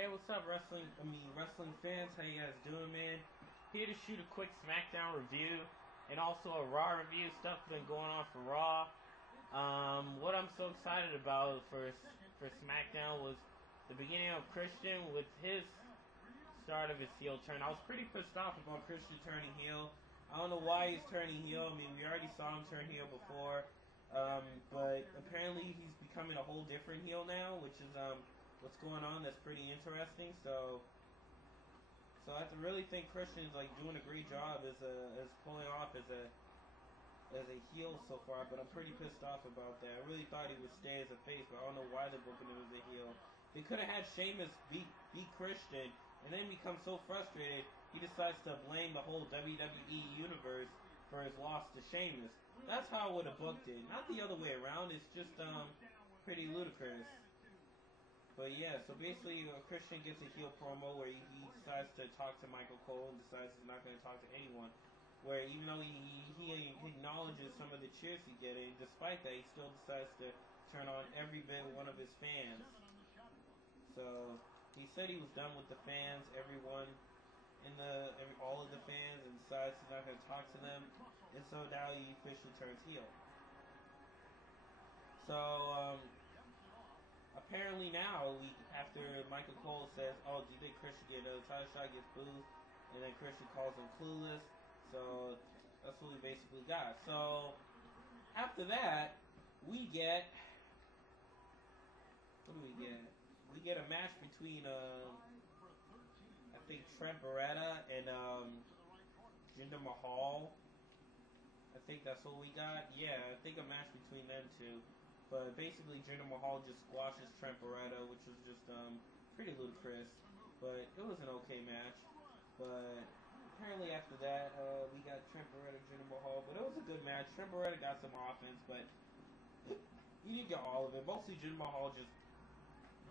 Hey, what's up, wrestling fans? How you guys doing, man? Here to shoot a quick Smackdown review and also a Raw review. Stuff been going on for Raw. What I'm so excited about for Smackdown was the beginning of Christian with his start of his heel turn. I was pretty pissed off about Christian turning heel. I don't know why he's turning heel. I mean, we already saw him turn heel before, but apparently he's becoming a whole different heel now, which is what's going on. That's pretty interesting. So I have to really think Christian's like doing a great job as pulling off as a heel so far. But I'm pretty pissed off about that. I really thought he would stay as a face, but I don't know why they're booking him as a heel. They could have had Sheamus beat Christian and then become so frustrated he decides to blame the whole WWE universe for his loss to Sheamus. That's how I would have booked it, not the other way around. It's just pretty ludicrous. But yeah, so basically Christian gets a heel promo where he decides to talk to Michael Cole and decides he's not going to talk to anyone. Where even though he acknowledges some of the cheers he's getting, despite that he still decides to turn on every bit one of his fans. So he said he was done with the fans, all of the fans, and decides he's not going to talk to them. And so now he officially turns heel. So apparently now, after Michael Cole says, "Oh, do you think Christian get another title shot?" Gets booed, and then Christian calls him clueless. So that's what we basically got. So after that, we get, what do we get? We get a match between I think Trent Beretta and Jinder Mahal. I think that's what we got. Yeah, I think a match between them two. But basically, Jinder Mahal just squashes Trent Beretta, which was just pretty ludicrous. But it was an okay match. But apparently after that, we got Trent Beretta, Jinder Mahal. But it was a good match. Trent Beretta got some offense, but he didn't get all of it. Mostly Jinder Mahal just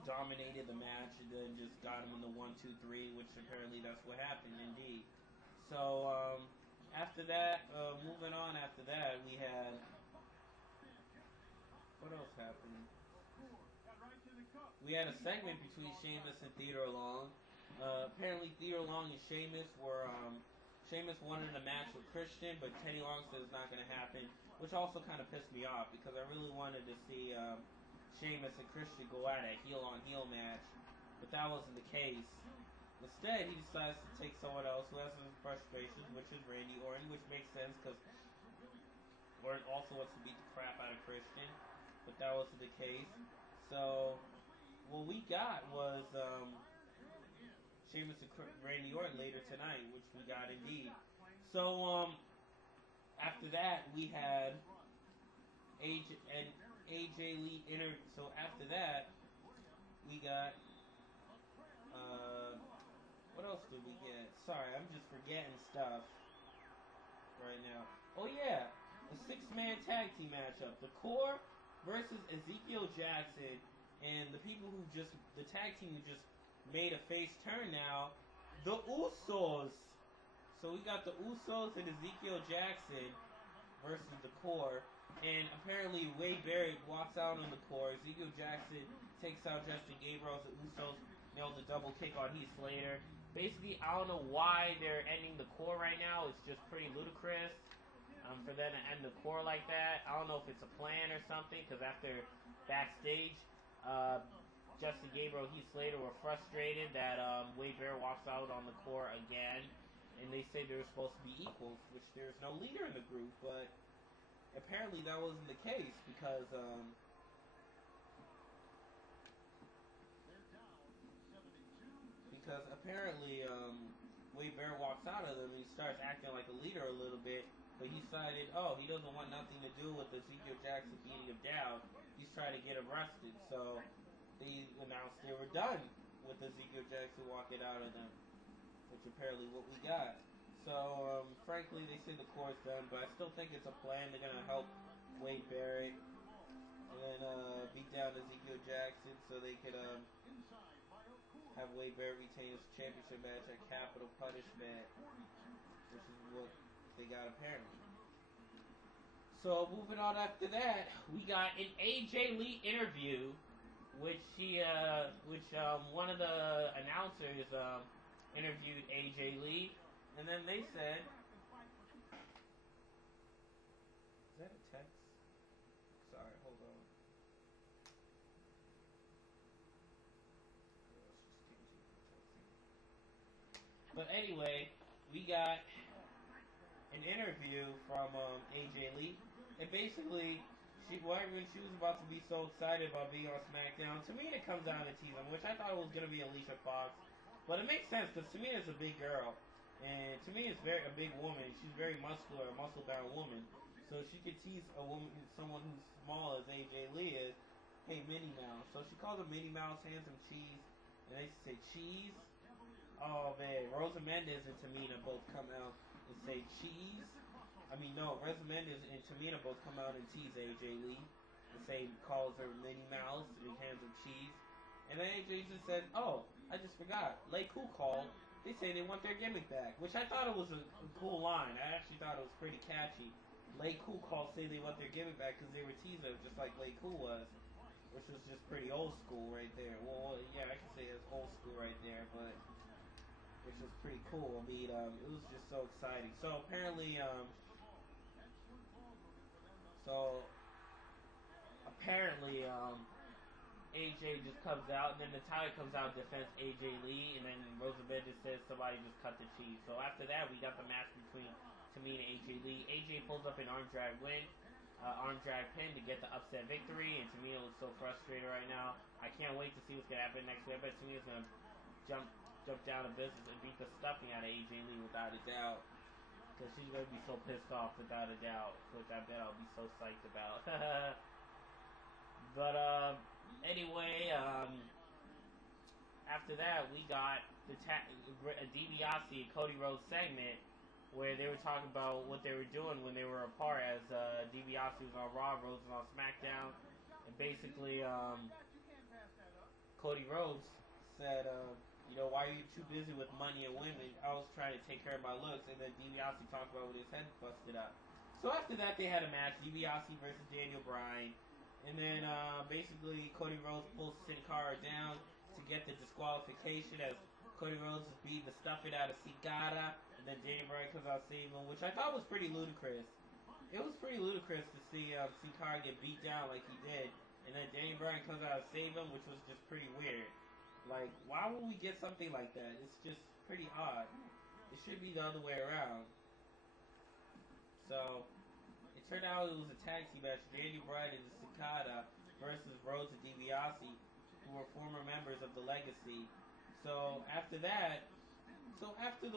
dominated the match and then just got him in the 1, 2, 3, which apparently that's what happened indeed. So after that, moving on after that, we had, what else happened? We had a segment between Sheamus and Theodore Long. Apparently Theodore Long and Sheamus were, Sheamus wanted a match with Christian, but Teddy Long said it's not going to happen, which also kind of pissed me off because I really wanted to see Sheamus and Christian go at a heel-on-heel match, but that wasn't the case. Instead, he decides to take someone else who has some frustrations, which is Randy Orton, which makes sense because Orton also wants to beat the crap out of Christian, but that wasn't the case. So what we got was Sheamus and Randy Orton later tonight, which we got indeed. So after that, we had AJ Lee So after that, we got what else did we get? Sorry, I'm just forgetting stuff right now. Oh yeah, a 6-man tag team matchup: the Core versus Ezekiel Jackson, and the tag team who just made a face turn now, the Usos. So we got the Usos and Ezekiel Jackson versus the Core, and apparently Wade Barrett walks out on the Core. Ezekiel Jackson takes out Justin Gabriel. The Usos nailed a double kick on Heath Slater. Basically, I don't know why they're ending the Core right now. It's just pretty ludicrous for them to end the Core like that. I don't know if it's a plan or something, because after backstage, Justin Gabriel and Heath Slater were frustrated that Wade Barrett walks out on the Core again, and they say they're supposed to be equals, which there's no leader in the group, but apparently that wasn't the case because apparently Wade Barrett walks out of them and he starts acting like a leader a little bit, but he decided, he doesn't want nothing to do with Ezekiel Jackson beating him down. He's trying to get him arrested, so they announced they were done with Ezekiel Jackson walking out of them, which apparently what we got. So frankly, they say the Core's done, but I still think it's a plan. They're gonna help Wade Barrett and then beat down Ezekiel Jackson so they could have Wade Barrett retain his championship match at Capital Punishment, which is what they got apparently. So moving on after that, we got an AJ Lee interview, which one of the announcers interviewed AJ Lee, and then they said, "Is that a text? Sorry, hold on. But anyway, we got an interview from AJ Lee, and basically, when she was about to be so excited about being on SmackDown, Tamina comes out and teases him, which I thought was gonna be Alicia Fox, but it makes sense because Tamina's a big girl, and Tamina's a big woman. She's very muscular, a muscle-bound woman, so she could tease someone who's small as AJ Lee is. Hey, Minnie Mouse. So she calls her Minnie Mouse, hands him cheese, and they say cheese. Oh man, Rosa Mendes and Tamina both come out and say cheese. Rosa Mendes and Tamina both come out and tease AJ Lee and calls her Minnie Mouse and hands her cheese. And then AJ just said, "Oh, I just forgot. Lay Cool called. They say they want their gimmick back," which I thought it was a cool line. I actually thought it was pretty catchy. Lay Cool called, say they want their gimmick back because they were teasing just like Lay Cool was, which was just pretty old school right there. Well, yeah, I can say it's old school right there, but which was pretty cool. It was just so exciting. So apparently, AJ just comes out, and then Natalya comes out and defends AJ Lee, and then Rosa Mendes says somebody just cut the cheese. So after that, we got the match between Tamina and AJ Lee. AJ pulls up an arm drag win, arm drag pin to get the upset victory, and Tamina looks so frustrated right now. I can't wait to see what's gonna happen next week. I bet Tamina's gonna jump down to business and beat the stuffing out of AJ Lee without a doubt. Because she's going to be so pissed off without a doubt. Which I bet I'll be so psyched about. But anyway, after that we got the DiBiase and Cody Rhodes segment where they were talking about what they were doing when they were apart, as DiBiase was on Raw, Rhodes was on SmackDown. And basically Cody Rhodes said, "Why are you too busy with money and women? I was trying to take care of my looks." And then DiBiase talked about with his head busted up. So after that, they had a match, DiBiase versus Daniel Bryan. And then basically Cody Rhodes pulls Sin Cara down to get the disqualification, as Cody Rhodes is beating the stuffing out of Sin Cara. And then Daniel Bryan comes out saving him, which I thought was pretty ludicrous. It was pretty ludicrous to see Sin Cara get beat down like he did. And then Daniel Bryan comes out and saves him, which was just pretty weird. Like, why would we get something like that? It's just pretty odd. It should be the other way around. So, it turned out it was a tag team match. Daniel Bryan and Cicada versus Rhodes and DiBiase, who were former members of the Legacy. So, after that, after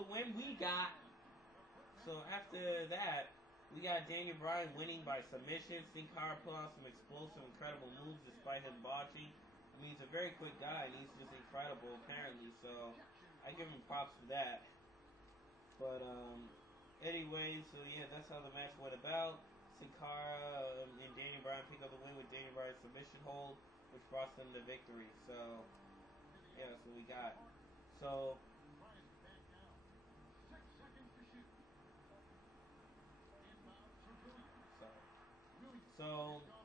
that, we got Daniel Bryan winning by submission. Sin Cara pulled out some explosive, incredible moves despite him botching. He's a very quick guy, and he's just incredible, apparently, so I give him props for that. But, anyway, so yeah, that's how the match went about. Sin Cara and Daniel Bryan pick up the win with Daniel Bryan's submission hold, which brought them the victory. So, yeah, that's what we got. So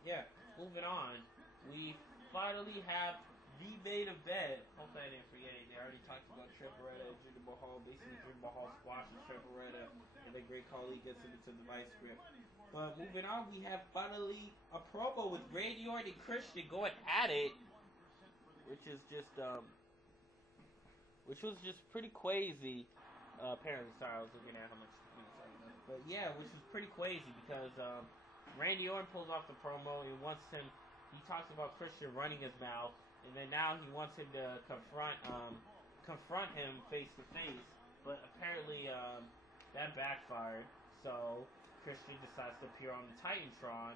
yeah, moving on. We finally have the main event. Hopefully I didn't forget anything. I already talked about Trent Beretta and Jinder Mahal. Basically, Jinder Mahal squashes Trent Beretta, and then Great Khali gets him into the vice grip. But moving on, we have finally a promo with Randy Orton and Christian going at it, which was just pretty crazy. Apparently, sorry, I was looking at how much minutes I have. But yeah, which was pretty crazy because Randy Orton pulls off the promo. He talks about Christian running his mouth, and then now he wants him to confront him face to face. But apparently that backfired. So Christian decides to appear on the Titantron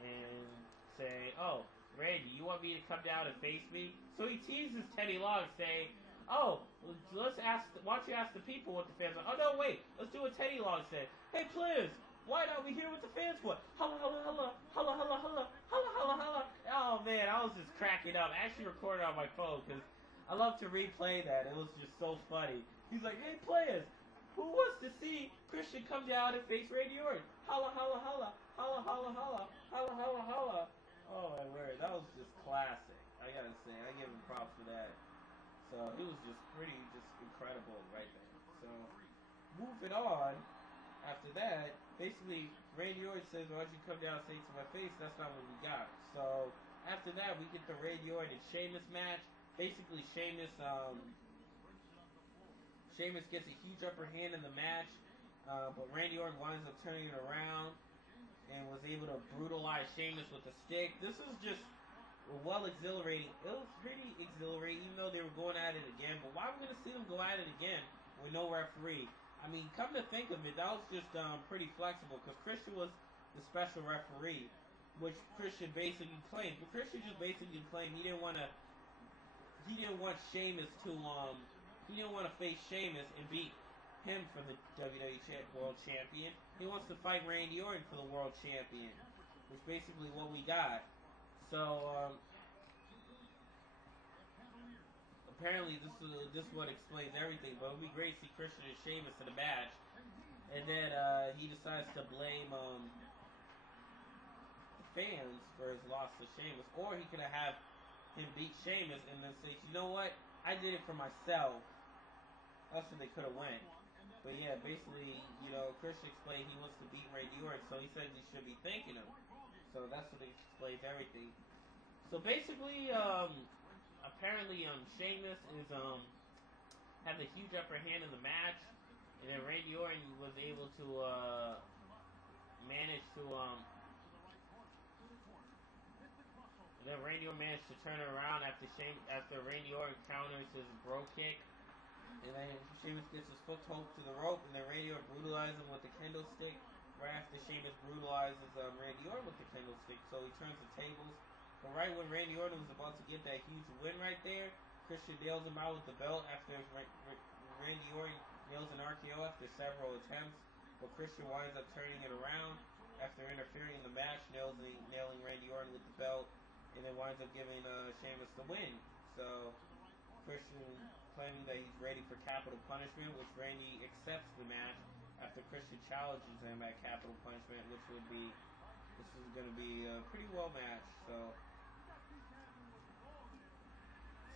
and say, "Oh, Randy, you want me to come down and face me?" So he teases Teddy Long, saying, "Oh, why don't you ask the people what the fans are?" "Oh no, wait, let's do what Teddy Long said. Hey, players, why not we hear what the fans want? Holla, holla, holla, holla, holla, holla, holla, holla, holla." Oh man, I was just cracking up. I actually recorded on my phone because I love to replay that. It was just so funny. He's like, "Hey, players, who wants to see Christian come down and face Randy Orton? Holla, holla, holla, holla, holla, holla, holla, holla, holla." Oh my word, that was just classic. I gotta say. I give him props for that. So it was just incredible right there. So moving on, after that, basically Randy Orton says, "Why don't you come down and say it to my face?" That's not what we got. So after that, we get the Randy Orton and Sheamus match. Basically, Sheamus gets a huge upper hand in the match, but Randy Orton winds up turning it around and was able to brutalize Sheamus with a stick. This is just well exhilarating. It was pretty exhilarating, even though they were going at it again. But why are we going to see them go at it again with no referee? I mean, come to think of it, that was just pretty flexible because Christian was the special referee, which Christian basically claimed. But Christian just basically claimed he didn't want Sheamus to he didn't want to face Sheamus and beat him for the WWE World Champion. He wants to fight Randy Orton for the World Champion, which is basically what we got. So apparently this is what explains everything. But it would be great to see Christian and Sheamus in a match, and then he decides to blame the fans for his loss to Sheamus, or he could have him beat Sheamus and then say, "You know what? I did it for myself." That's what they could have went. But yeah, basically, Christian explained he wants to beat Randy Orton, so he says he should be thanking him. So that's what explains everything. So basically, apparently, Sheamus is has a huge upper hand in the match, and then Randy Orton was able to manage to turn it around after Randy Orton counters his bro kick. And then Sheamus gets his foot hooked to the rope, and then Randy Orton brutalizes him with the kendo stick. Right after Sheamus brutalizes Randy Orton with the kendo stick, so he turns the tables. But right when Randy Orton was about to get that huge win right there, Christian nails him out with the belt after Randy Orton nails an RKO after several attempts. But Christian winds up turning it around after interfering in the match, nailing Randy Orton with the belt, and then winds up giving Sheamus the win. So Christian claiming that he's ready for capital punishment, which Randy accepts the match after Christian challenges him at capital punishment, this is going to be a pretty well match. So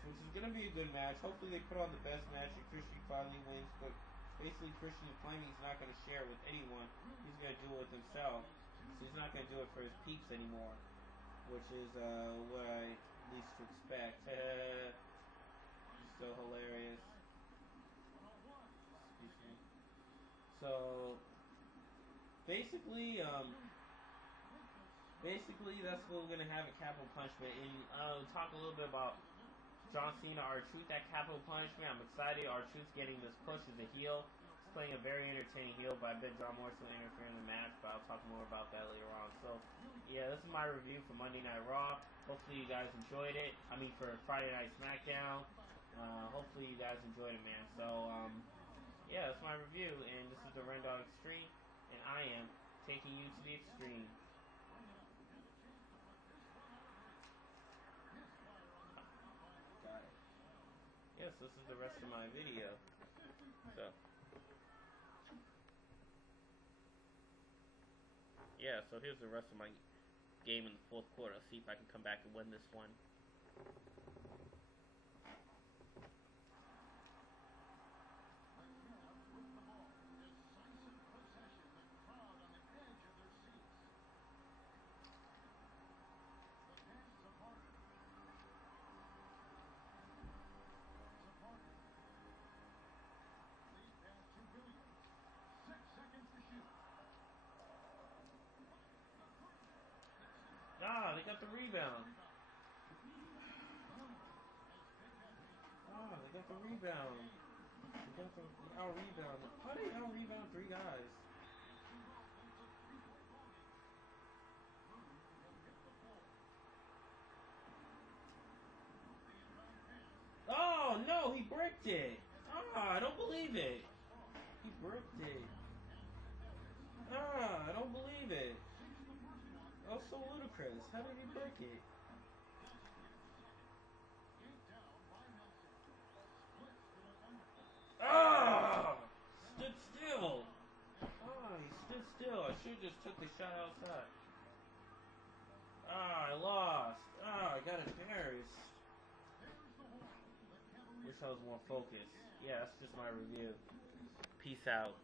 this is going to be a good match. Hopefully they put on the best match and Christian finally wins, but basically Christian is claiming he's not going to share with anyone. He's going to do it with himself. So he's not going to do it for his peeps anymore, which is what I least expect. So hilarious. Excuse me. So basically that's what we're gonna have at Capital Punishment. And talk a little bit about John Cena, R-Truth at Capital Punishment. I'm excited. R-Truth's getting this push as a heel. He's playing a very entertaining heel, but I bet John Morrison will interfere in the match. But I'll talk more about that later on. So yeah, this is my review for Monday Night Raw. Hopefully you guys enjoyed it. I mean for Friday Night Smackdown. Hopefully you guys enjoyed it, man. So, yeah, that's my review, and this is the Rendog Extreme, and I am taking you to the extreme. Got it. Yes, this is the rest of my video. So, yeah, so here's the rest of my game in the fourth quarter. Let's see if I can come back and win this one. Ah, they got the rebound. They got the rebound. They out-rebound. How do they out-rebound three guys? Oh, no, he bricked it. I don't believe it. He bricked it. I don't believe it. That was so ludicrous. How did he break it? Stood still. He stood still. I should have just took the shot outside. I lost. I got embarrassed. wish I was more focused. Yeah, that's just my review. Peace out.